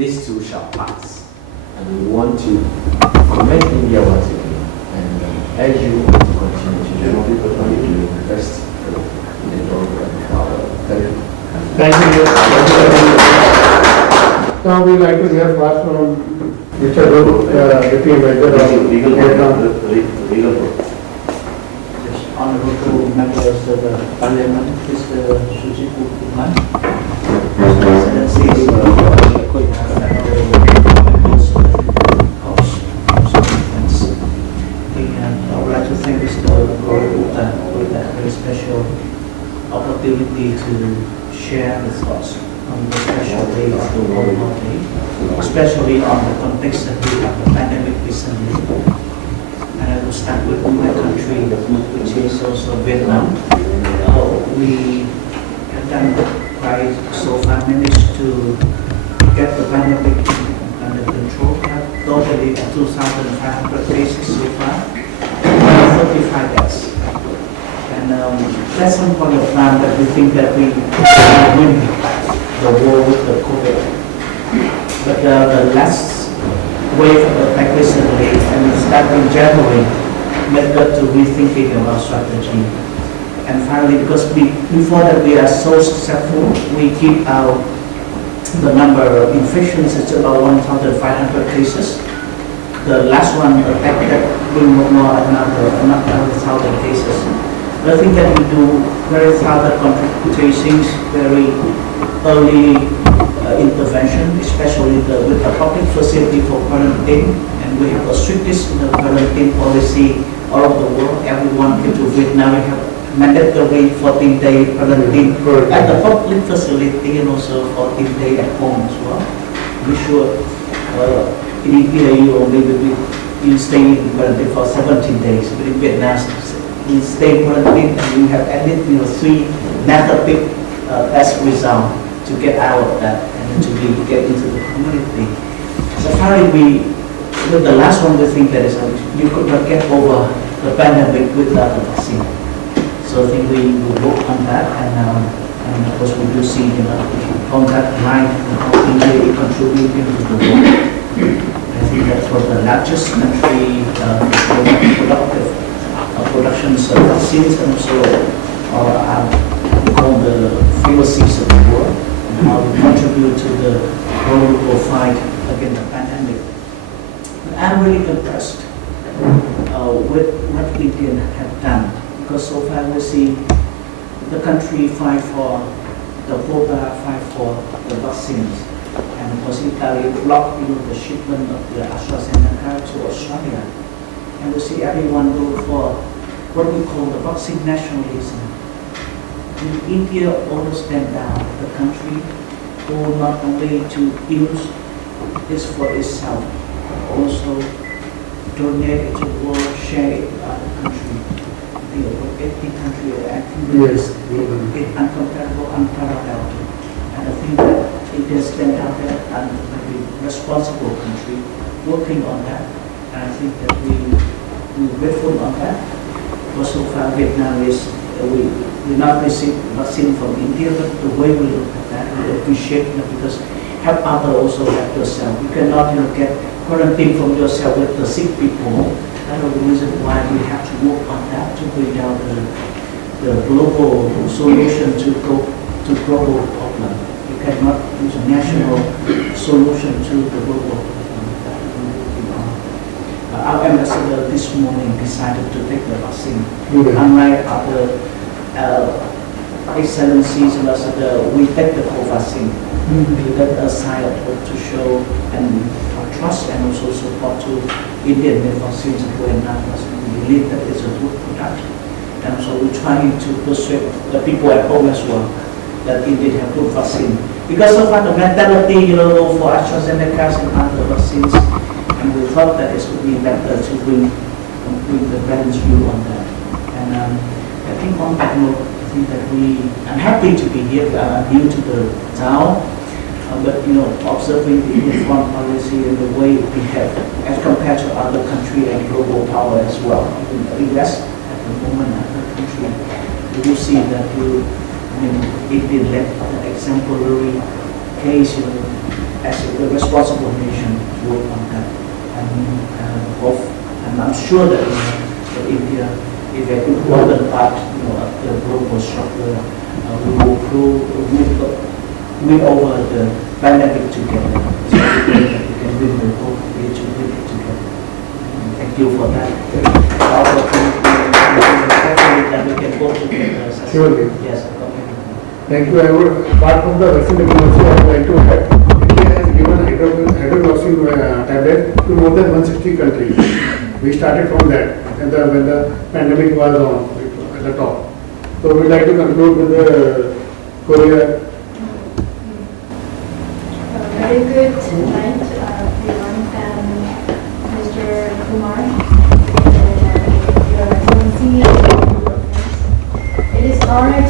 this too shall pass. And we want to commend India once again and urge you to continue to do the best in the development of our country. Thank you. Now we like to hear first from Mr. Deputy Major of Legal. Honorable members of the Parliament, Mr. Diplomats, Excellencies, I would like to thank Mr. Gaurav Gupta for that very special opportunity to share his thoughts on the special day of the World War Day, especially on the context that we have the pandemic recently. And I will start with my country, which is also Vietnam. We have done quite so far, managed to get the pandemic under control. Totally 2,500 cases so far, 35 deaths. And that's one point of time that we think that we win the war with the COVID. But the last wave of attack recently, and starting January, led us to rethinking about strategy. And finally, because before that we are so successful, we keep the number of infections is about 1,500 cases. The last one attack that we more another 1,000 cases. But I think that we do very thorough contact tracings, very early intervention, especially with the public facility for quarantine, and we have the strictest quarantine policy all over the world. Everyone came to Vietnam, we have mandatory 14-day quarantine at the public facility and also 14-day at home as well. We sure in India you stay in quarantine for 17 days, but in Vietnam you stay in quarantine and you have at least 3 negative test results to get out of that and to get into the community. So finally, with the last one, we think that is you could not get over the pandemic without the vaccine. So I think we will work on that, and of course we do see on that line how India contributing to the world. I think that for the largest country, productive productions of vaccines and also call the pharmacies of the world, and how we contribute to the global fight against the pandemic. But I'm really impressed with what India have done, because so far we see the country fight for the quota, fight for the vaccines, and of course Italy blocked the shipment of the AstraZeneca to Australia, and we see everyone go for what we call the vaccine nationalism. In India also stand down the country who not only to use this for itself, but also donate it to the world, share it with other countries. The 80 country, I think is uncomparable, unparalleled. And I think that India stand out there and a responsible country working on that. And I think that we're grateful on that. Because so far Vietnam is, we not receive vaccine from India, but the way we look at that, we appreciate it because help others also help yourself. You cannot get quarantine from yourself with the sick people. That's the reason why we have to work on that to bring down the global solution to global problem. You cannot use a national solution to the global problem. Our ambassador this morning decided to take the vaccine. Unlike other excellencies, ambassador, we take the vaccine. That's a sign of hope to show and trust and also support to Indian vaccines and Vietnam. We believe that it's a good product. And so we're trying to persuade the people at home as well that India have good vaccine. Because so far the mentality, for AstraZeneca and other vaccines, and we thought that it would be better to bring the balance view on that. And I think on that note, I think that I'm happy to be here. I'm new to the town, but observing the Indian foreign policy and the way we have as compared to other country and global power as well. In the US at the moment, other country, we do see that India led an exemplary case, as a responsible nation work on that. And I'm sure that, that India is an important part, of the global structure. We will win over the pandemic together. So we can win the whole region together. Thank you for that. Also, hopefully that we can work together. Surely. Yes. Thank you. I would, apart from the vaccine diplomacy, I would like to add, India has given hydroxychloroquine tablet to more than 160 countries. We started from that, and when the pandemic was on at the top. So we would like to conclude with the Korea. Very good night, everyone, and Mr. Kumar, Your Excellency. It is an honor to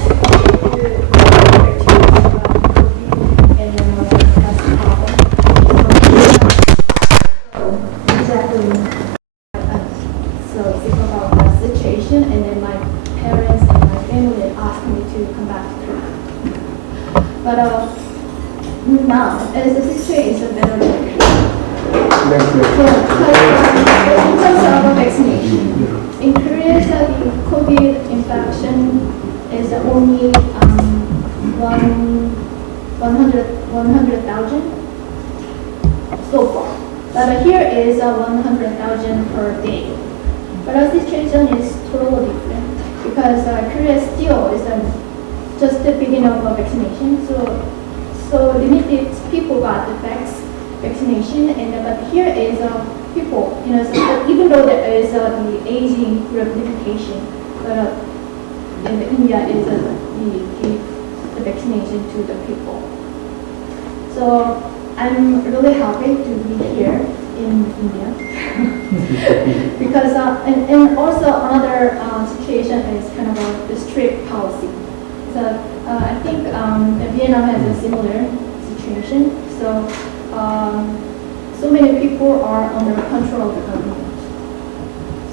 and then my parents and my family asked me to come back to Korea. But now, as the situation is better than in terms of vaccination, in Korea, the COVID infection is only 100,000 so far. But here is 100,000 per day. But our situation is totally different because Korea still is just the beginning of vaccination. So limited people got the vaccination, and but here is people. So even though there is the aging replication, but in India is the vaccination to the people. So I'm really happy to be here in India. Because and also another situation is kind of a strict policy. So I think Vietnam has a similar situation. So so many people are under control of the government.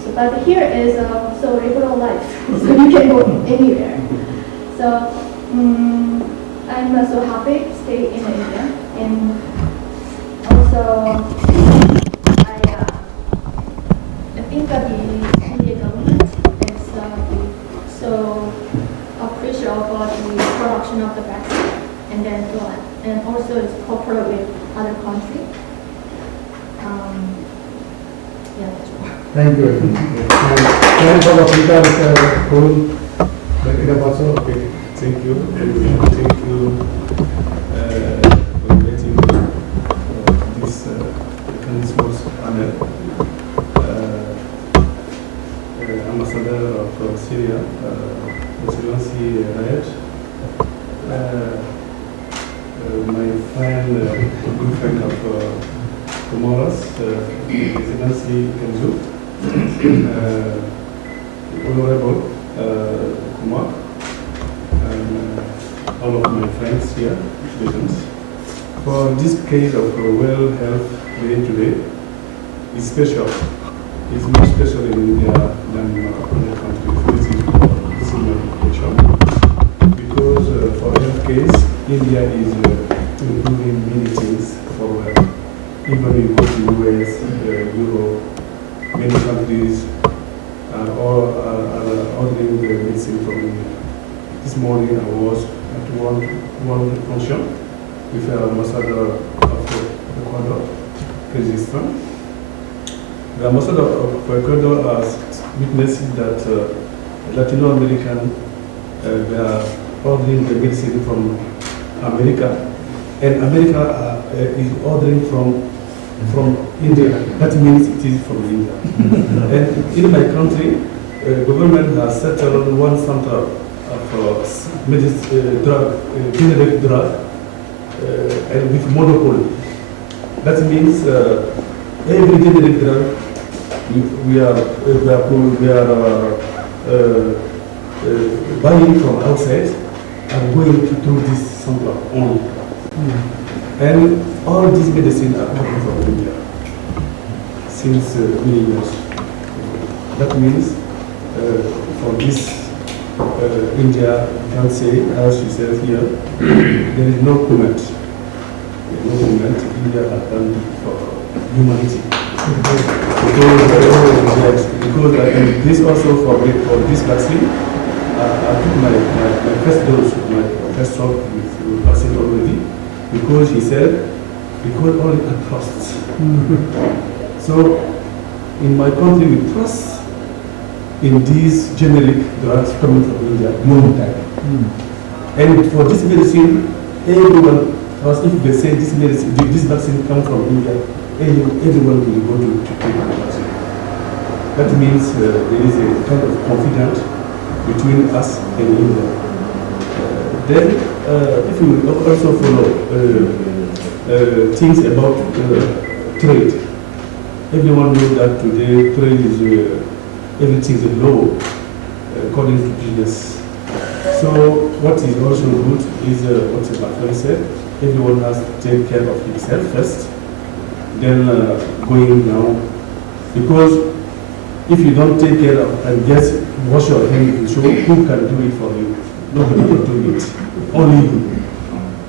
So but here is so liberal life, so you can go anywhere. So I'm so happy to stay in India, and also. I think that the Indian government is so appreciative of the production of the vaccine, and then and also is cooperate with other countries. Yeah, that's all. Thank you. And for the Africa, Mr. Kool, okay. Thank you, and thank you for inviting me this Christmas panel. Ambassador of Syria, Excellency Rayet, my friend, good friend of Comoros, Excellency Kenzo, Honorable Kumar, and all of my friends here, students. For this case of World Health Day today, is special. It's more special in India than other countries. This is my impression. Because for health case, India is improving many things for even you go to US, Europe, many countries are ordering the medicine from India. This morning I was at one function with the ambassador of Ecuador, Kyrgyzstan. The ambassador of Ecuador has witnessed that Latino American they are ordering the medicine from America, and America is ordering from India. That means it is from India. And in my country, government has settled one center of generic drug, and with monopoly. That means every generic drug we are buying from outside and going through this center only. And all these medicines are coming from India since many years. That means for this India, you can say, as you said here, there is no comment. movement India has done for humanity. Because this also for this vaccine, I took my first dose, my first shot with vaccine already, because he said, because only at costs. So, in my country, we trust in these generic drugs coming from India, no time. And for this medicine, everyone, because if they say this medicine, this vaccine comes from India, everyone will go to take the vaccine. That means there is a kind of confidence between us and India. Then, if you also follow things about trade, everyone knows that today trade is everything is low according to business. So what is also good is what the Bakari said. Everyone has to take care of himself first, then going down. Because if you don't take care of and just wash your hands, so who can do it for you? Nobody can do it. Only you.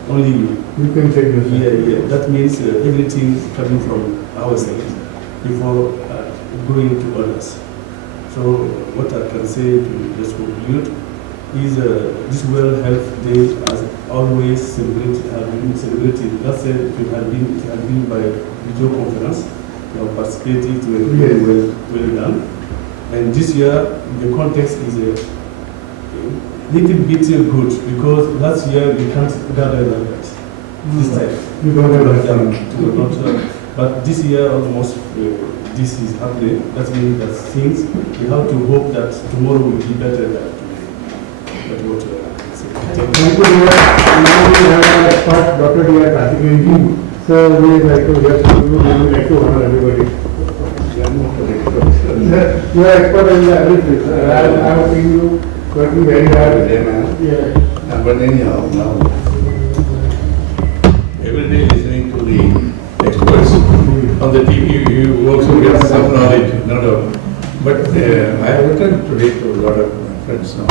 Only you. You can take this. Yeah. That means everything is coming from our side before going to others. So what I can say to just conclude is this World Health Day has always celebrated. Last year it had been by video conference. You have participated to a well done. And this year the context is a little bit good because last year we can't gather like that. This time. You don't have that. But this year almost this is happening. That means that things, we have to hope that tomorrow will be better than today. That's what I say. Thank you, dear. Now we have our expert, Dr. D.R. Karthikeyan. So we would like to just we would like to honor everybody. You are expert in everything. I have seen you working very hard. Yeah. But anyhow, now, every day listening to the experts on the TV, you also get some knowledge, no doubt. But I have written today to a lot of my friends now.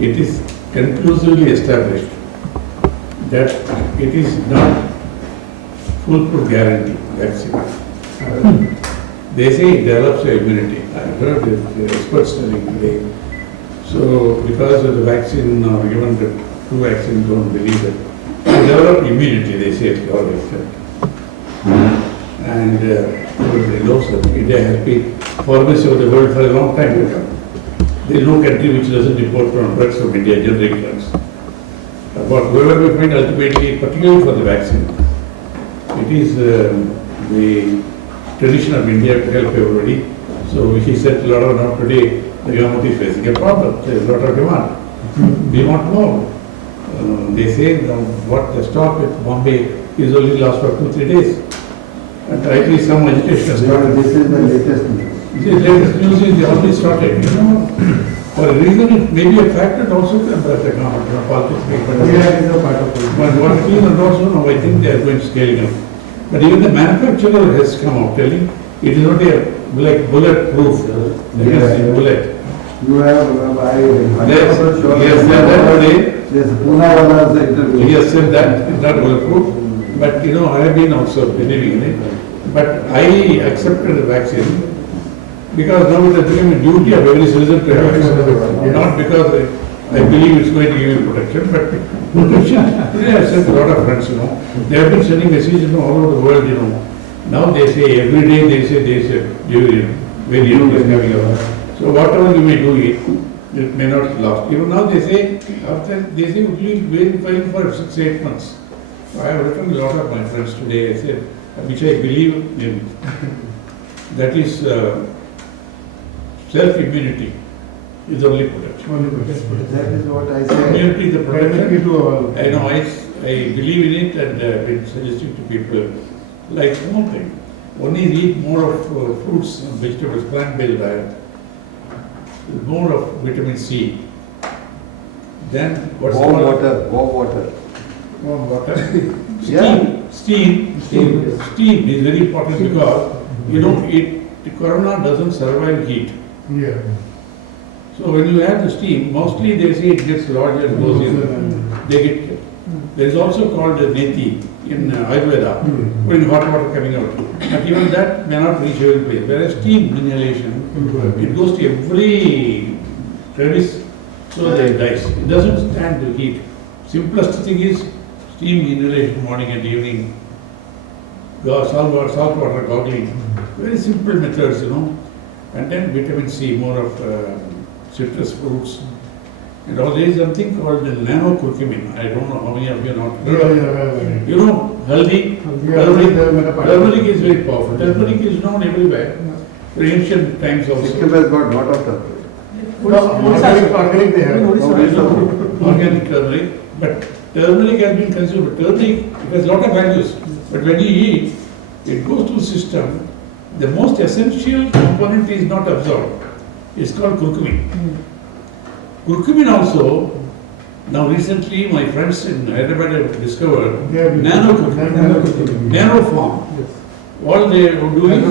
It is conclusively established that it is not foolproof guarantee vaccine. They say it develops your immunity. I heard the experts telling today. So because of the vaccine, even the flu vaccine don't believe it. Develop immunity, they say it always. And everybody knows that India has been foremost of the world for a long time to come. There is no country which doesn't import from drugs from India, generic drugs. But whoever we find ultimately, particularly for the vaccine, it is the tradition of India to help everybody. So he said a lot of now today, the government is facing a problem. There is a lot of demand. We want more. They say what the stock at Bombay is only last for 2-3 days. And rightly some agitation has started. This is the latest news. The latest news is they already started, For a reason, it may be a factor also by the government, politics. Yeah, it is a part of it. But what it is, and also now I think they are going scaling up. But even the manufacturer has come out telling it is not a like bulletproof. Bullet. You have, Yes, he has said that it's not bulletproof. But I have been also believing in it. But I accepted the vaccine because now it has become a duty of every citizen to have it. Not because I believe it's going to give you protection, but protection. Today I sent a lot of friends, they have been sending messages all over the world, Now they say every day there is a variant is coming out. So whatever you may do it may not last. Even now they say after they say please wait for 6-8 months. So I have written a lot of my friends today. I said which I believe in. That is self-immunity is only protection. That is what I say. Immunity is the protection. To all. I know I believe in it and been suggesting to people like small thing. One is eat more of fruits and vegetables, plant-based diet. More of vitamin C. Then what's Warm called water. Steam is very important because the corona doesn't survive heat. Yeah. So when you have the steam, mostly they say it gets lodged and goes in. They get killed. There is also called the neti. in Ayurveda, putting hot water coming out. But even that may not reach every place. Whereas steam inhalation, it goes to every crevice so that it dies. It doesn't stand the heat. Simplest thing is steam inhalation morning and evening. Salt water goggling. Very simple methods, And then vitamin C, more of citrus fruits. And all there is something called the nano-curcumin. I don't know how many of you are not heard of it. You know, haldi, turmeric is very powerful. Turmeric is known everywhere. In ancient times also. Sikkim has got lot of turmeric. Organic they have. Organic turmeric. But turmeric has been consumed. Turmeric, it has a lot of values. But when you eat, it goes through the system. The most essential component is not absorbed. It's called curcumin. Curcumin also, now recently my friends in Hyderabad have discovered nano-curcumin, nano form. All they do is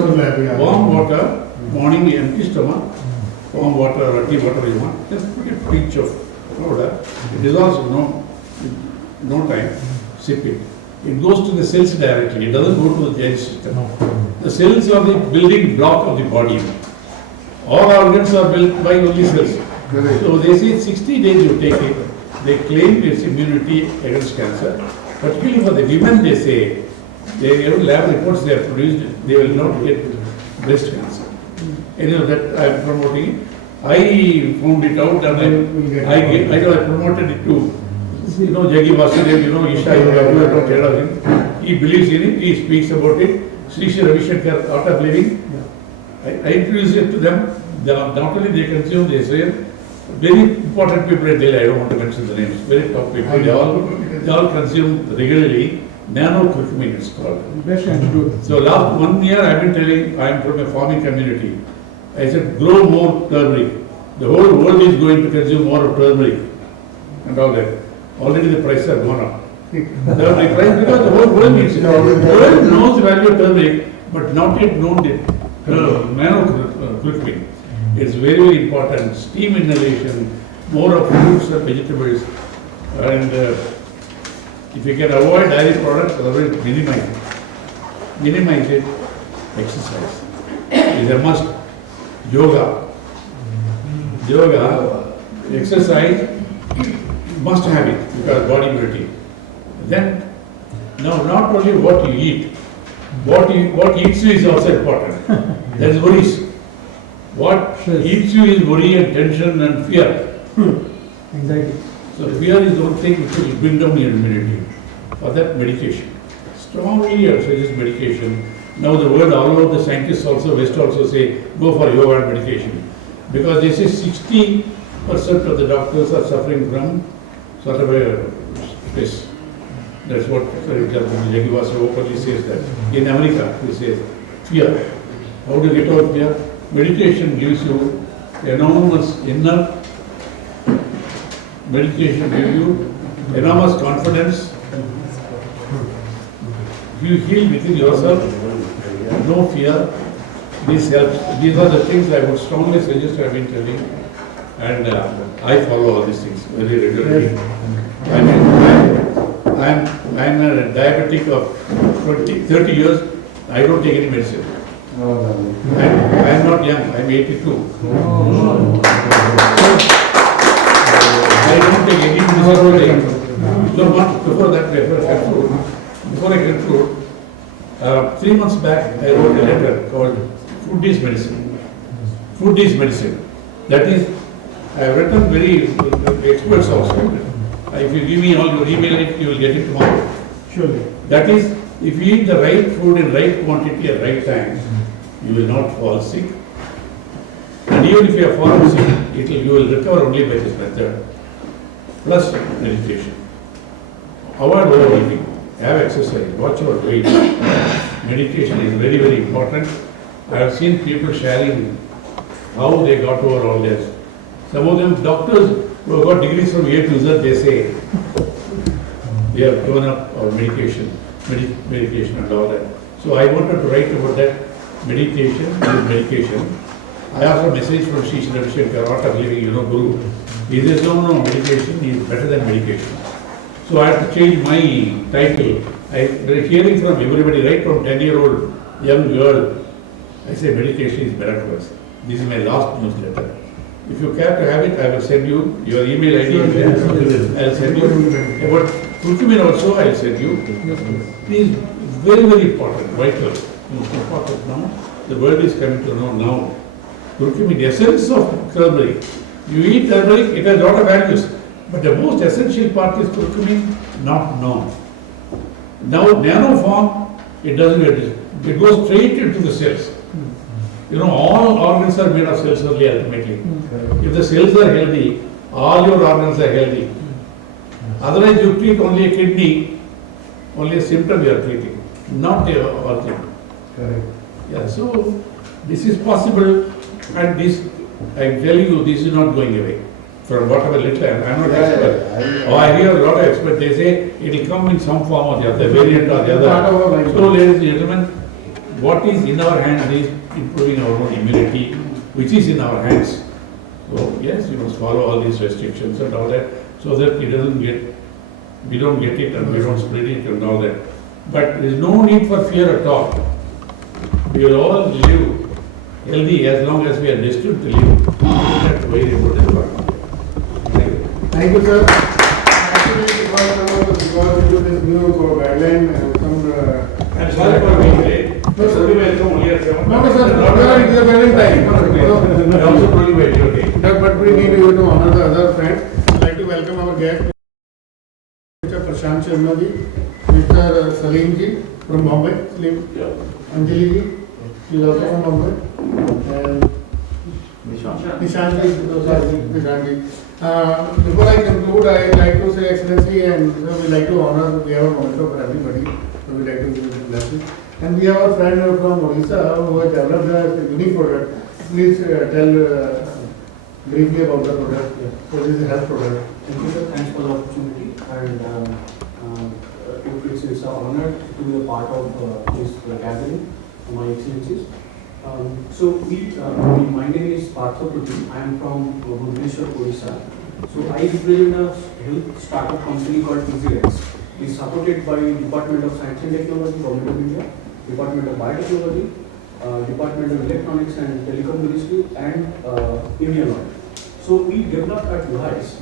warm water, morning empty stomach, warm water or tea water you want, just put a pinch of powder, it dissolves in no time, sip it. It goes to the cells directly, it doesn't go to the digestive system. The cells are the building block of the body. All organs are built by only cells. So they say 60 days you take it. They claim it's immunity against cancer. Particularly for the women, they say, lab reports they have produced, they will not get breast cancer. Anyway, that I am promoting. I found it out and I promoted it to, Jagi Vasudev, Isha Yoga, he believes in it, he speaks about it. Sri Sri Ravi Shankar, Art of Living. I introduced it to them. Not only they consume, they say, very important people in Delhi, I don't want to mention the names, very top people, they all consume regularly. Nano-curcumin it's called. So last 1 year I have been telling, I am from a farming community. I said, grow more turmeric. The whole world is going to consume more of turmeric and all that. Already the prices have gone up. Turmeric price, because the whole world needs it. The world knows the value of turmeric, but not yet known the nano-curcumin. It's very, very important. Steam inhalation, more of fruits and vegetables, and if you can avoid dairy products, otherwise minimize it. Minimize it. Exercise is a must. Yoga, exercise, must have it because body building. Then, now not only what you eat, what eats you is also important. That is worries. What eats you is worry and tension and fear. Anxiety. So fear is one thing which will bring down your immunity. For that, medication. Strongly I suggest medication. Now the world, all over the scientists also, West also say, go for yoga and medication. Because they say 60% of the doctors are suffering from sort of a stress. That's what, for example, Jagivasa openly says that. In America, he says, fear. How to get out of fear? Meditation gives you enormous inner, meditation gives you enormous confidence. You heal within yourself, no fear. This helps. These are the things I would strongly suggest I have been telling, and I follow all these things very regularly. I'm a diabetic of 30 years. I don't take any medicine. I'm not young. I'm 82. I don't take any medicine. So much before that, before I conclude, 3 months back, I wrote a letter called Food is Medicine. Food is Medicine. That is, I have written very experts also. If you give me all your email, you will get it tomorrow. Surely. That is, if you eat the right food in right quantity at right time, you will not fall sick. And even if you have fallen sick, you will recover only by this method. Plus meditation. Avoid overeating. Have exercise. Watch your weight. Meditation is very, very important. I have seen people sharing how they got over all this. Some of them doctors who have got degrees from A to Z, they say they have given up our medication and all that. So I wanted to write about that. Meditation is medication. I asked a message from Sri Sri Ravi Shankar, Art of Living, Guru. He says, no, meditation is better than medication. So I had to change my title We're hearing from everybody, right from 10-year-old young girl, I say meditation is miraculous. This is my last newsletter. If you care to have it, I will send you your email ID. I'll send you. About curcumin also, I'll send you. It is very, very important, vital. Most important now. The world is coming to know now. Curcumin, the essence of turmeric. You eat turmeric, it has a lot of values. But the most essential part is curcumin, not known. Now, nano form, it doesn't get it. It goes straight into the cells. You know, all organs are made of cells only ultimately. If the cells are healthy, all your organs are healthy. Otherwise, you treat only a kidney, only a symptom you are treating, not the organ. Correct. Yeah, so this is possible, and this, I'm telling you, this is not going away. From whatever little, I'm not expert. I hear a lot of experts, they say it will come in some form or the other, variant or the other. So, ladies and gentlemen, what is in our hands is improving our own immunity, which is in our hands. So, yes, you must follow all these restrictions and all that, so that it doesn't get, we don't get it and we don't spread it and all that. But there is no need for fear at all. We will all live healthy as long as we are destined to live. That's very important. Thank you, sir. Actually, because this new guideline and some. I'm sorry for being late. No, sir. Only welcome only at 7. No, sir. It is a very time. I also told you wait, okay. But we need you to honor the other friends. I'd like to welcome our guest, Mr. Prashant Sharma ji, Mr. Salim ji from Bombay, Salim, Anjali ji, she is also from Bombay, and Nishan ji. Before I conclude, I would like to say, Excellency, and we like to honor, we have a memento for everybody, so we like to give the blessing. And we have a friend from Odisha who has developed a unique product. Please tell briefly about the product. So this is a health product. Thank you, sir. Thanks for the opportunity. And it's an honor to be a part of this gathering, my excellencies. My name is Partha Putin. I am from Bhubaneswar, Odisha. So I represent a health startup company called EasyRx. It is supported by Department of Science and Technology, Government of India, Department of Biotechnology, Department of Electronics and Telecom Ministry, and Indian Oil. So we developed a device,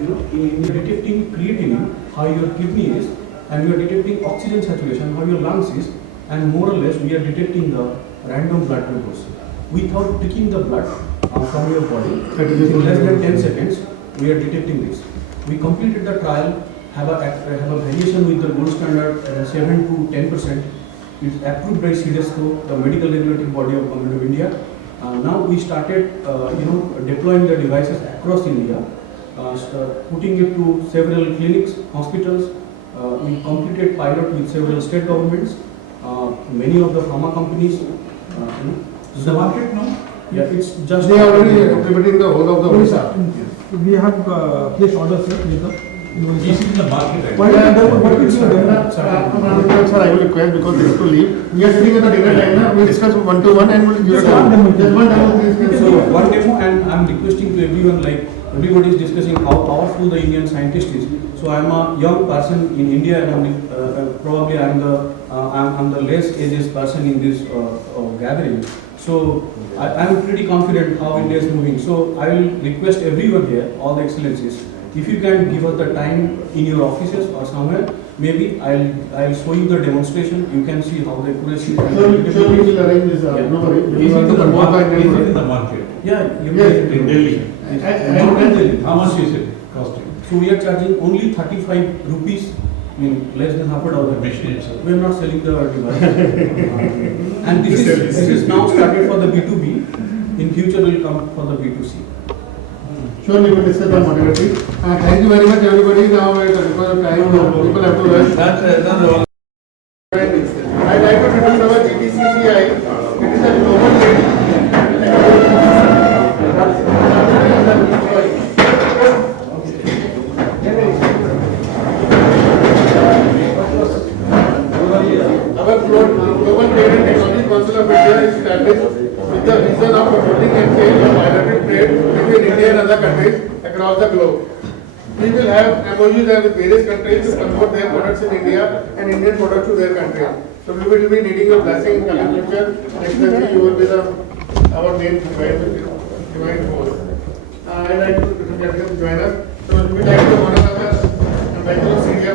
in detecting creatinine, how your kidney is, and we are detecting oxygen saturation, how your lungs is, and more or less we are detecting the random blood glucose. Without pricking the blood from your body, in less than 10 seconds, we are detecting this. We completed the trial, have a variation with the gold standard 7 to 10%. It's approved by CDSCO, the medical regulatory body of Government of India. Now we started, deploying the devices across India, putting it to several clinics, hospitals. We completed pilot with several state governments, many of the pharma companies. Is the market now? Yeah, it's just. They are already implementing the whole of the Odisha. We have placed orders with the This is the market. What is your Sir, I will request because they have to leave. We are sitting at the dinner time now. We discuss one to one and we'll give Just it one demo. Just one demo, please. So one demo, and I'm requesting to everyone, like everybody is discussing how powerful the Indian scientist is. So I'm a young person in India, and probably I'm the less ageist person in this gathering. So I'm pretty confident how India is moving. So I will request everyone here, all the excellencies, if you can give us the time in your offices or somewhere, maybe I'll show you the demonstration. You can see how the accuracy. Sure, we will arrange this. Yeah. No worry. Is it in the market? Is it in the market? Yeah, you Yes. can. In Delhi. And How much is it costing? So we are charging only 35 rupees, less than half a dollar. Machine itself. We are not selling the device. And this is now started for the B2B. In future will come for the B2C. surely we will discuss on modernity. Thank you very much, everybody. Now, because of time, people have to rush. That's all. I'd like to introduce our GTCCI. It is a global lady. Our Global Trade and Technology Council of India is established with the vision of promoting and sale of bilateral trade between India and other countries across the globe. We will have MOUs with various countries to convert their products in India and Indian products to their country. So we will be needing your blessing in coming future. Next time you will be our main divine force. I'd like to get him to join us. So we would like to honor our ambassador of Syria.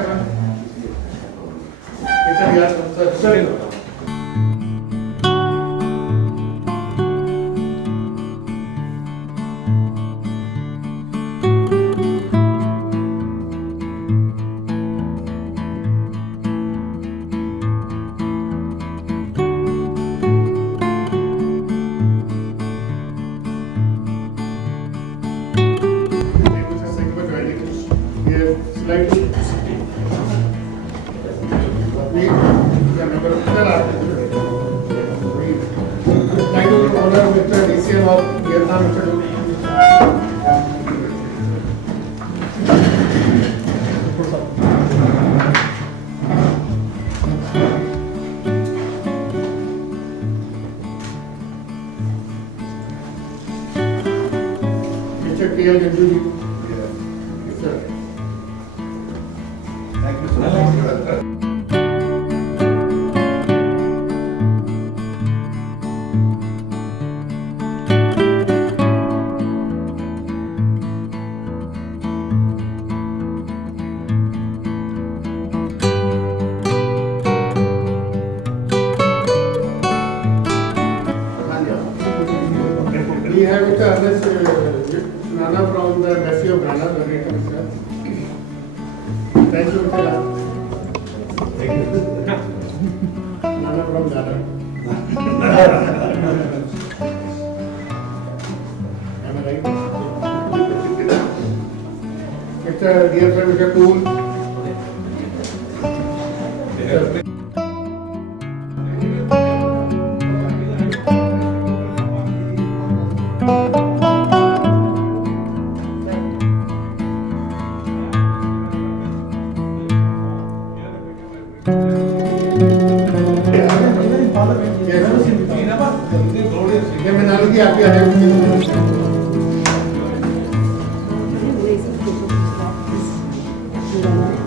Sir. Thank you so much. We have with us Nana from the Embassy of Ghana. Thank you, Mr. Thank you. Nana from Ghana. Am I right? Mr. Dear friend, Mr. Cool.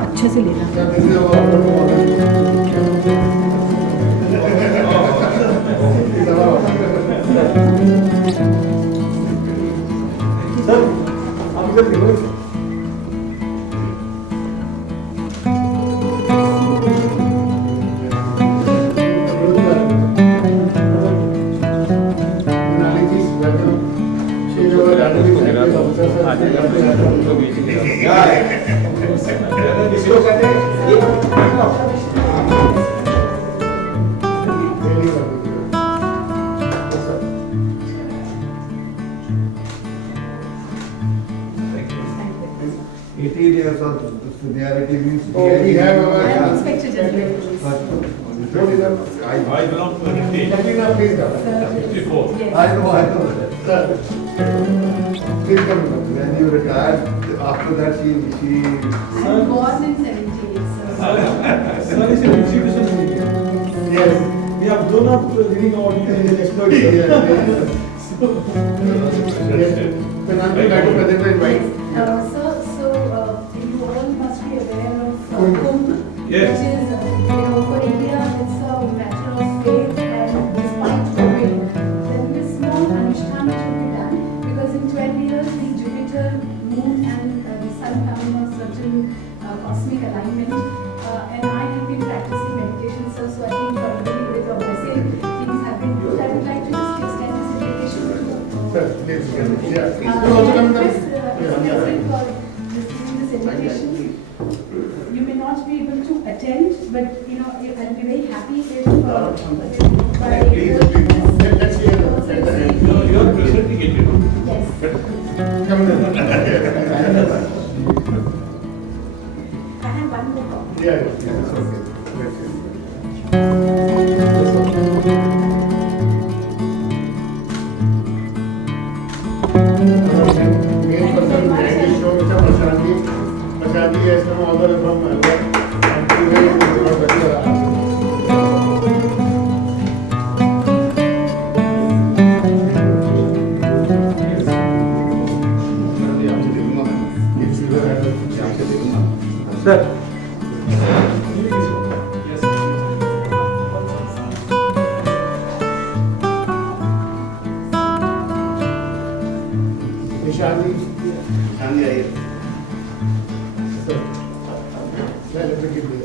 अच्छे से लेना sir आप इधर Years of seniority means. Oh, we have our. I am Inspector General. I belong to the Please come. 64. Yes. I know. Sir, please come. When you retired, after that she. I was born in 78, so. Sir is an institution. Yes. We have grown up reading about intelligent exploits. Yes. So now we like to present the invite. You all must be aware of Kumbh, Yes. which is, for India, it's a matter of faith, and despite COVID, there will be a small Anushthan which will be done, because in 12 years, the Jupiter, Moon, and the Sun come in a certain cosmic alignment, and I have been practicing meditation, sir, so I think probably with your blessing, things have been good. I would like to just extend this invitation to you. Sir, please. Yeah. You also come down. You may not be able to attend, but I'll be very happy if by Let's hear You are presenting it, Yes. Come down. I have one more copy. Yeah, that's okay. Let's hear. Main person behind this show, Mr. Prashant. Prashant has come all the way from Melbourne, and today he is about Bachelor. Nishani. Nishani I Let me give you.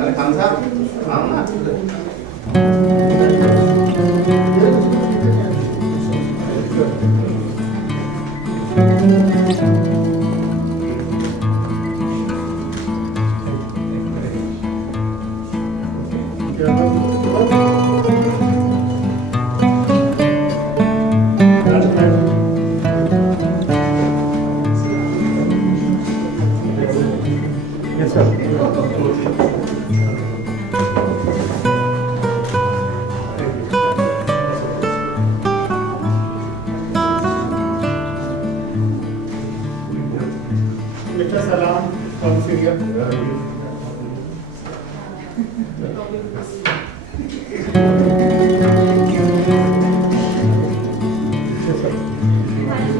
अरे खान साहब आओ ना Yes, sir. Mr. Salam from Syria. Yes, sir.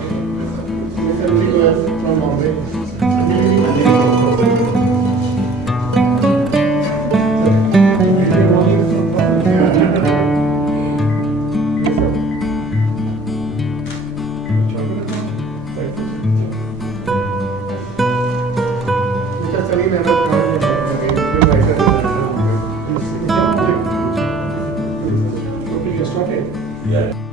Mr. Nicholas from Bombay. Mr. Salim Ahmed from writer. Okay, you started. Yeah.